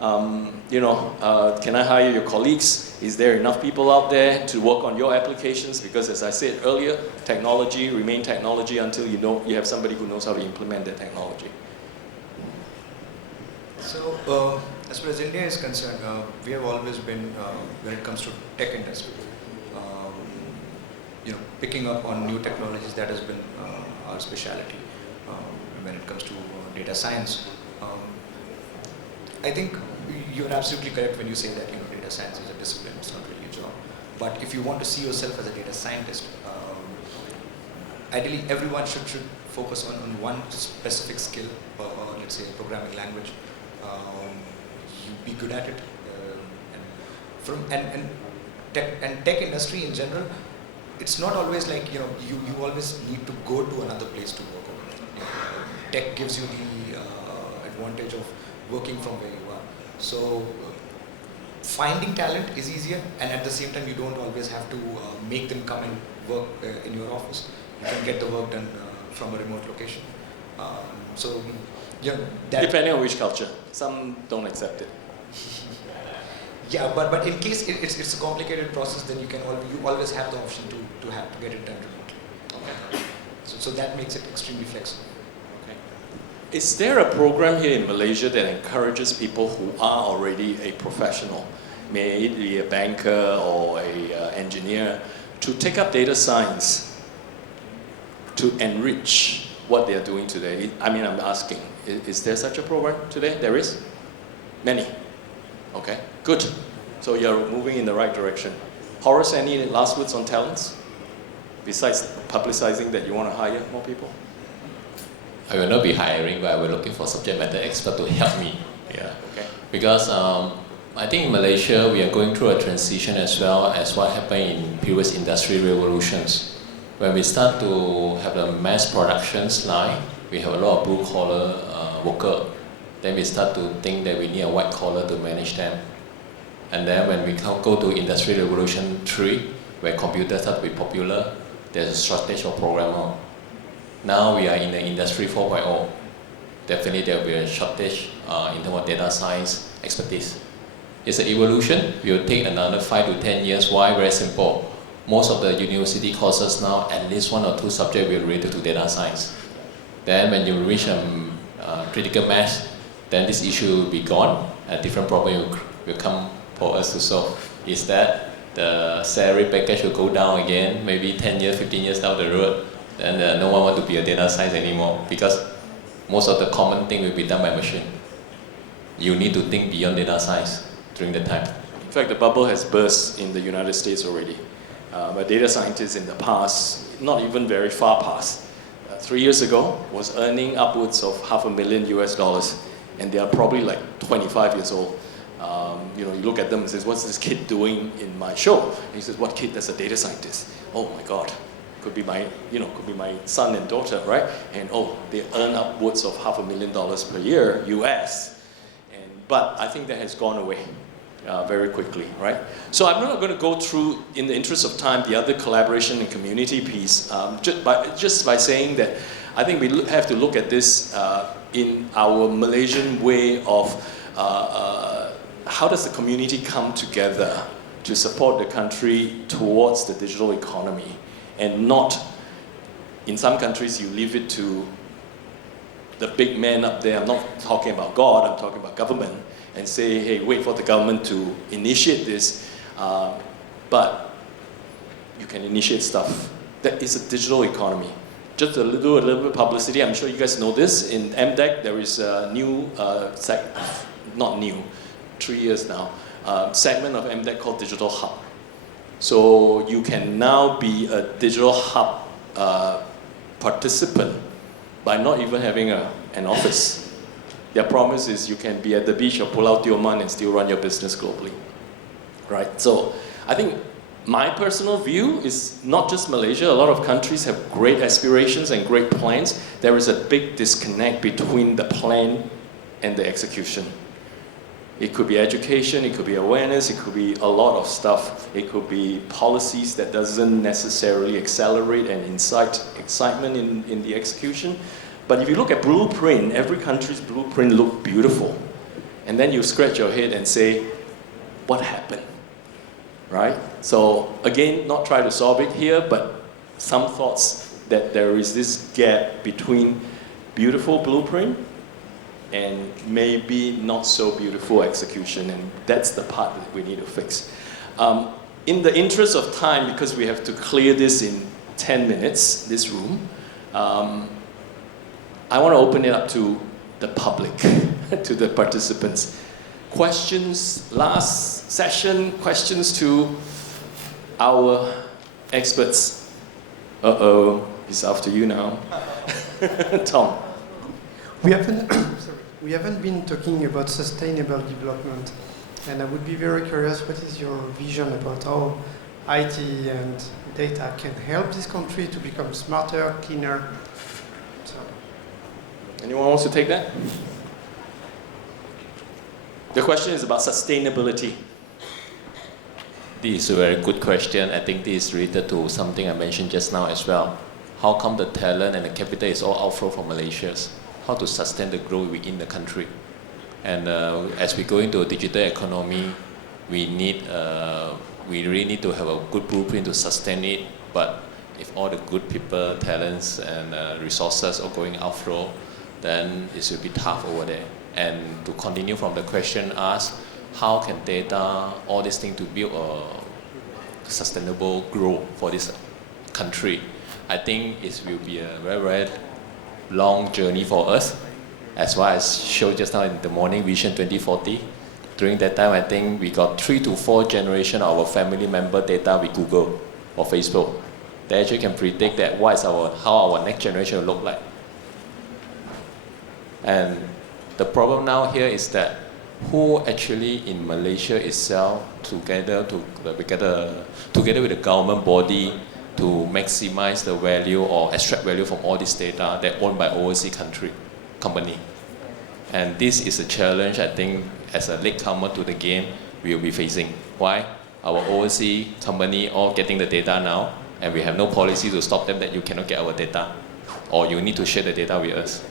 Can I hire your colleagues? Is there enough people out there to work on your applications? Because as I said earlier, technology remain technology until you have somebody who knows how to implement that technology. So, as far as India is concerned, we have always been, when it comes to tech industry, picking up on new technologies, that has been our speciality. When it comes to data science, I think you're absolutely correct when you say that data science is a discipline, it's not really a job. But if you want to see yourself as a data scientist, ideally everyone should focus on one specific skill, or let's say a programming language. You be good at it, and tech industry in general, it's not always like you always need to go to another place to work on it. Tech gives you the advantage of working from where you are. So finding talent is easier, and at the same time you don't always have to make them come and work in your office. You can get the work done from a remote location. Depending on which culture, some don't accept it. Yeah, but in case it's a complicated process, then you always have the option to get it done remotely. Okay. So that makes it extremely flexible. Okay. Is there a program here in Malaysia that encourages people who are already a professional, may it be a banker or an engineer, to take up data science to enrich what they are doing today? I mean, I'm asking, is there such a program today? There is? Many. Okay, good. So you're moving in the right direction. Horace, any last words on talents? Besides publicizing that you want to hire more people? I will not be hiring, but I will looking for subject matter expert to help me. Yeah, okay. Because I think in Malaysia we are going through a transition as well as what happened in previous industry revolutions. When we start to have the mass productions line, we have a lot of blue collar worker. Then we start to think that we need a white collar to manage them. And then when we go to Industry Revolution 3, where computers start to be popular, there's a shortage of programmer. Now we are in the Industry 4.0. Definitely there will be a shortage in terms of data science expertise. It's an evolution. It will take another 5 to 10 years. Why? Very simple. Most of the university courses now, at least 1 or 2 subjects will related to data science. Then when you reach critical mass, then this issue will be gone, and different problem will come for us to solve. Is that the salary package will go down again, maybe 10 years, 15 years down the road, and no one want to be a data science anymore, because most of the common thing will be done by machine. You need to think beyond data science during that time. In fact, the bubble has burst in the United States already. A data scientist in the past, not even very far past, 3 years ago, was earning upwards of $500,000 US, and they are probably like 25 years old. You look at them and says, "What's this kid doing in my show?" And he says, "What kid? That's a data scientist." Oh my God, could be my son and daughter, right? And they earn upwards of $500,000 per year US. But I think that has gone away very quickly, right? So I'm not going to go through, in the interest of time, the other collaboration and community piece, just by saying that I think we have to look at this in our Malaysian way of how does the community come together to support the country towards the digital economy, and not, in some countries you leave it to the big man up there. I'm not talking about God, I'm talking about government, and say, hey, wait for the government to initiate this, but you can initiate stuff. That is a digital economy. Just a little bit of publicity. I'm sure you guys know this. In MDEC, there is a new, not new, 3 years now, segment of MDEC called Digital Hub. So you can now be a digital hub participant by not even having an office. Their promise is you can be at the beach of Pulau Tioman and still run your business globally, right? So I think my personal view is not just Malaysia. A lot of countries have great aspirations and great plans. There is a big disconnect between the plan and the execution. It could be education, it could be awareness, it could be a lot of stuff. It could be policies that doesn't necessarily accelerate and incite excitement in the execution. But if you look at blueprint, every country's blueprint look beautiful. And then you scratch your head and say, what happened? Right? So again, not try to solve it here, but some thoughts that there is this gap between beautiful blueprint and maybe not so beautiful execution, and that's the part that we need to fix. In the interest of time, because we have to clear this in 10 minutes, this room, I want to open it up to the public, to the participants. Questions, last session, questions to our experts. Uh-oh, it's after you now. Tom. We haven't been talking about sustainable development, and I would be very curious, what is your vision about how IT and data can help this country to become smarter, cleaner? So. Anyone wants to take that? The question is about sustainability. This is a very good question. I think this is related to something I mentioned just now as well. How come the talent and the capital is all outflow from Malaysia? How to sustain the growth within the country? And as we go into a digital economy, we really need to have a good blueprint to sustain it. But if all the good people, talents, and resources are going outflow, then it will be tough over there. And to continue from the question asked, how can data, all these things to build a sustainable growth for this country? I think it will be a very, very long journey for us. As well as showed just now in the morning, Vision 2040. During that time, I think we got 3 to 4 generations of our family member data with Google or Facebook. They actually can predict that how our next generation will look like. And the problem now here is that who actually in Malaysia itself together with the government body to maximize the value or extract value from all this data that owned by overseas company. And this is a challenge I think as a latecomer to the game we will be facing. Why? Our overseas company all getting the data now and we have no policy to stop them that you cannot get our data or you need to share the data with us.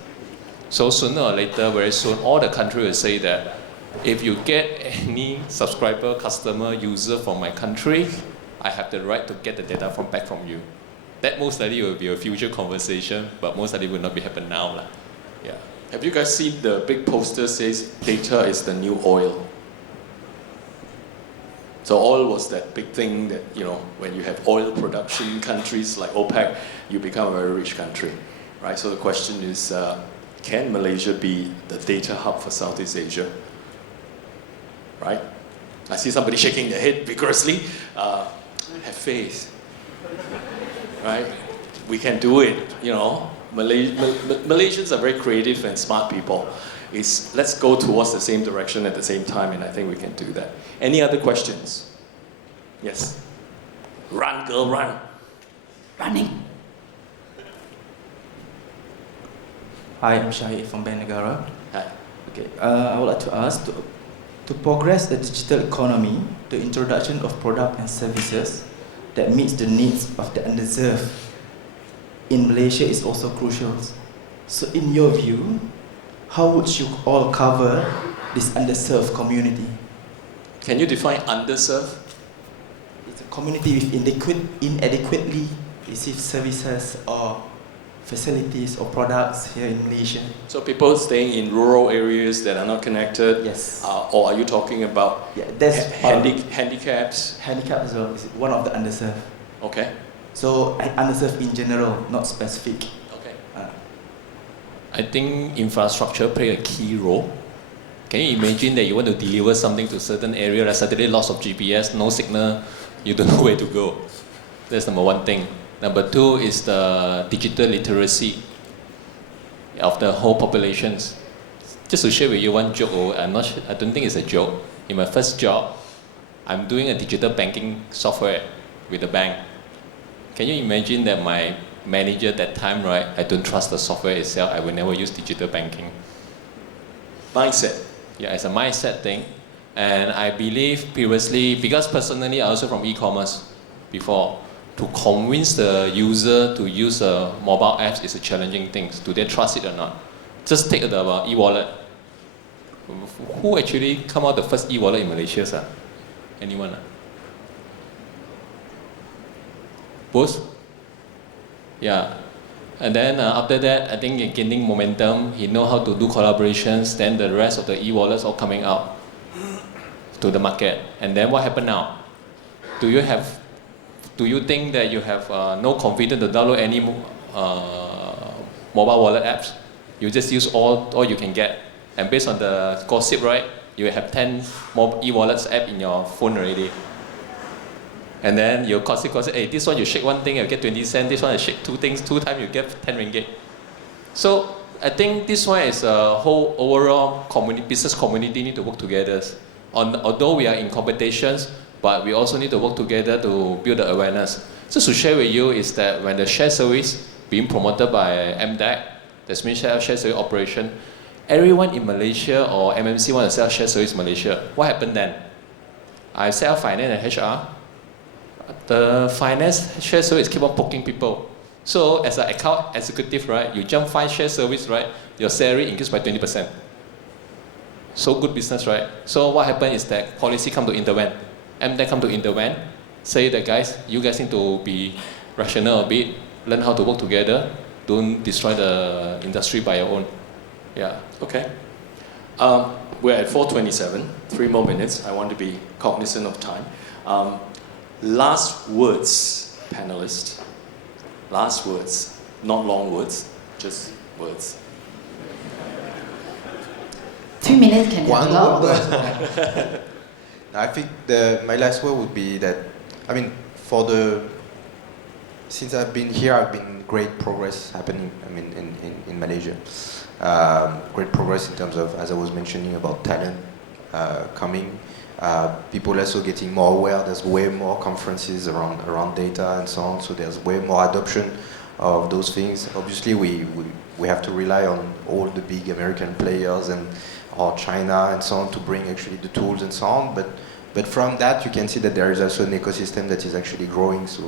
So sooner or later, very soon, all the country will say that if you get any subscriber, customer, user from my country, I have the right to get the data back from you. That most likely will be a future conversation, but most likely will not be happen now. Yeah. Have you guys seen the big poster says data is the new oil? So oil was that big thing that, you know, when you have oil production countries like OPEC, you become a very rich country, right? So the question is, can Malaysia be the data hub for Southeast Asia? Right? I see somebody shaking their head vigorously. Have faith, right? We can do it, you know. Malaysians are very creative and smart people. Let's go towards the same direction at the same time, and I think we can do that. Any other questions? Yes. Run, girl, run. Running. Hi, I'm Shahid from Bank Negara. Hi. Okay, I would like to ask, to progress the digital economy, the introduction of products and services that meets the needs of the underserved in Malaysia is also crucial. So in your view, how would you all cover this underserved community? Can you define underserved? It's a community with inadequately received services or facilities or products here in Malaysia. So people staying in rural areas that are not connected? Yes. Or are you talking about handicaps? Handicap as well is one of the underserved. Okay. So underserved in general, not specific. Okay. I think infrastructure play a key role. Can you imagine that you want to deliver something to a certain area, like suddenly loss of GPS, no signal, you don't know where to go. That's number one thing. Number two is the digital literacy of the whole populations. Just to share with you one joke, I don't think it's a joke. In my first job, I'm doing a digital banking software with the bank. Can you imagine that my manager at that time, right, I don't trust the software itself, I will never use digital banking. Mindset. Yeah, it's a mindset thing. And I believe previously, because personally I also from e-commerce before, to convince the user to use mobile apps is a challenging thing. Do they trust it or not? Just take the e-wallet. Who actually come out the first e-wallet in Malaysia, sir? Anyone? Both? Yeah. And then after that, I think gaining momentum, he know how to do collaborations, then the rest of the e-wallets all coming out to the market. And then what happened now? Do you think that you have no confidence to download any mobile wallet apps? You just use all you can get. And based on the gossip, right, you have 10 more e-wallets app in your phone already. And then you gossip, hey, this one you shake one thing, you get 20 cents, this one you shake two things, 2 times you get 10 ringgit. So I think this one is a whole overall business community need to work together. Although we are in competitions, but we also need to work together to build the awareness. Just to share with you is that when the share service being promoted by MDAC, that's means share service operation, everyone in Malaysia or MMC want to sell share service in Malaysia. What happened then? I sell finance and HR. The finance share service keep on poking people. So as an account executive, right, you jump 5 share service, right, your salary increased by 20%. So good business, right? So what happened is that policy come to intervene. MDAC come to intervene, say that guys, you guys need to be rational a bit, learn how to work together, don't destroy the industry by your own. Yeah. Okay. We're at 4:27, 3 more minutes. I want to be cognizant of time. Last words, panelists. Last words, not long words, just words. 2 minutes can One be long. word. I think my last word would be that, I mean, since I've been here, I've been great progress happening, I mean, in Malaysia. Great progress in terms of, as I was mentioning, about talent, coming. People also getting more aware. There's way more conferences around data and so on. So there's way more adoption of those things. Obviously, we have to rely on all the big American players or China and so on to bring actually the tools and so on. But from that, you can see that there is also an ecosystem that is actually growing. So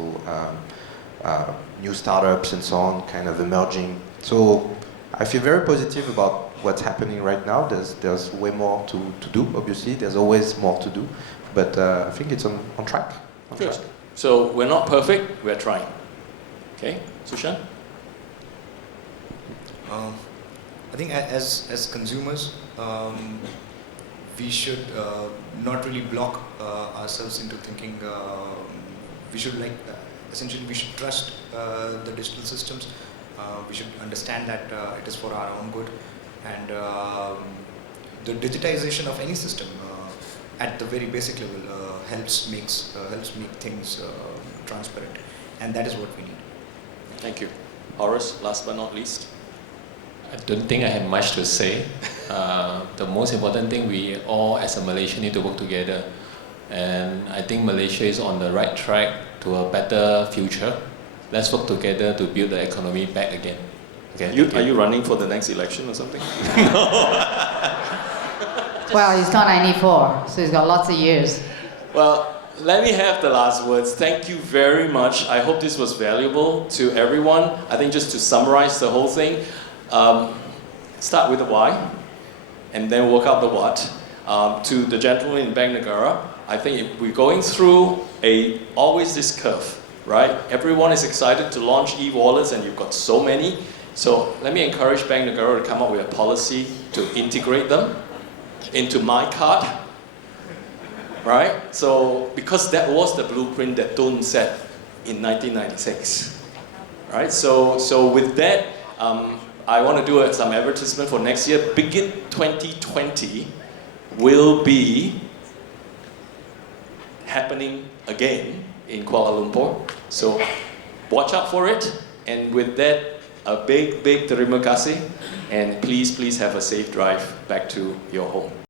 new startups and so on kind of emerging. So I feel very positive about what's happening right now. There's way more to do, obviously. There's always more to do. But I think it's on track. Good. So we're not perfect, we're trying. Okay, Sushant? I think as consumers, we should not really block ourselves into thinking we should essentially we should trust the digital systems. We should understand that it is for our own good, and the digitization of any system at the very basic level helps make things transparent, and that is what we need. Thank you. Horace, last but not least. I don't think I have much to say. The most important thing, we all as a Malaysian need to work together, and I think Malaysia is on the right track to a better future. Let's work together to build the economy back again. Okay, Are you running for the next election or something? Well, he's not 94, so he's got lots of years. Well, let me have the last words. Thank you very much. I hope this was valuable to everyone. I think just to summarize the whole thing, start with the why, and then work out the what. To the gentleman in Bank Negara, I think we're going through always this curve, right? Everyone is excited to launch e-wallets, and you've got so many. So let me encourage Bank Negara to come up with a policy to integrate them into my card, right? So because that was the blueprint that Tun set in 1996, right? So with that, I want to do some advertisement for next year. BIGIT 2020 will be happening again in Kuala Lumpur. So watch out for it. And with that, a big terima kasih. And please have a safe drive back to your home.